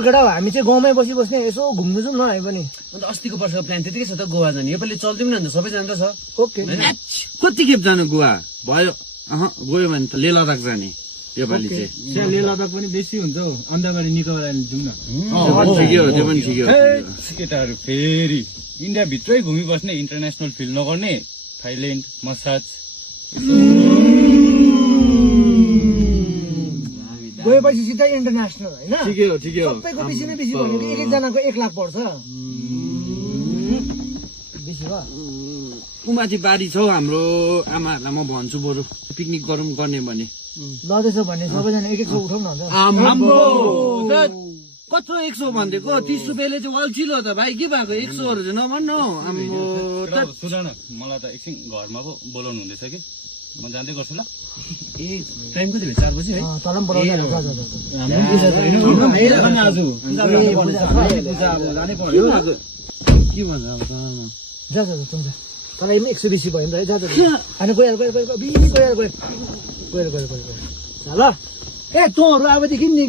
केटा हामी चाहिँ गाउँमै बस्ने यसो घुम्नु जाउँ न है पनि अन्त अस्तिको वर्षको प्लान त्यतिकै छ त गोवा जाने योपालि चल्दिउँ न अन्त सबैजना त छ ओके कति खेप जानु गोवा भयो गयो भने त लेह लद्दाख जाने योपालि चाहिँ लेह लद्दाख पनि बेसी हुन्छ हौ अन्दाबारी निकोबार आइल्यान्ड जाउँ न ठिकै हो त्यो पनि ठिकै हो केटाहरू फेरि इन्डिया भित्रै घुमिबस्ने इन्टरनेसनल फिल नगर्ने थाइल्यान्ड मसाज गएपछि सिधै इन्टरनेसनल होइन ठिकै हो सबैको बेसी नै बेसी भनेको एक एकजनाको 1 लाख पर्छ बेसी भयो कुमाथि बारी छौ हाम्रो आमाहरूलाई म भन्छु बरु पिकनिक गरौँ गर्ने भने लदैछ भने सबैजना 100 उठाउँ न त कत्रो 100 भनिदिएको 30 रुपियाँले चाहिँ अल्छिलो त भाइ के भएको 100हरू चाहिँ नभन्नु सुन न मलाई त एकछिन घरमा पो बोलाउनु हुँदैछ कि म जाँदै गर्छु ल ए टाइम कति भयो 4 बजी है तल पनि बोलाउँछ के भन्छ अब जा तँलाई पनि 120 भयो नि त जा अनि गएर ल ए तँहरू अबदेखि नि